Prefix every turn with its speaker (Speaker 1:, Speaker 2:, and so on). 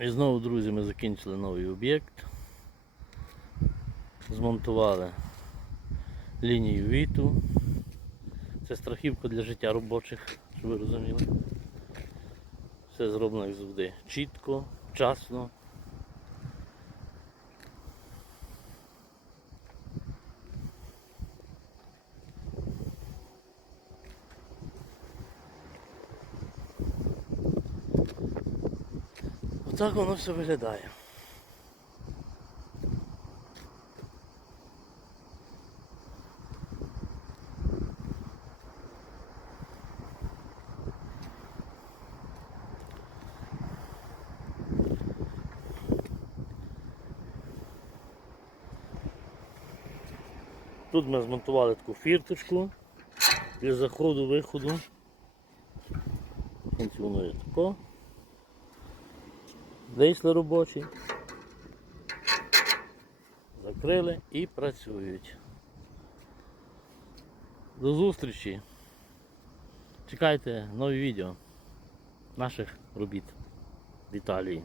Speaker 1: І знову, друзі, ми закінчили новий об'єкт. Змонтували лінію віту. Це страхівка для життя робочих, щоб ви розуміли. Все зроблено як завжди чітко, вчасно. Отак воно все виглядає. Тут ми змонтували таку фірточку для заходу-виходу. Функціонує тако. Вийшли робочі. Закрили і працюють. До зустрічі. Чекайте нові відео наших робіт в Італії.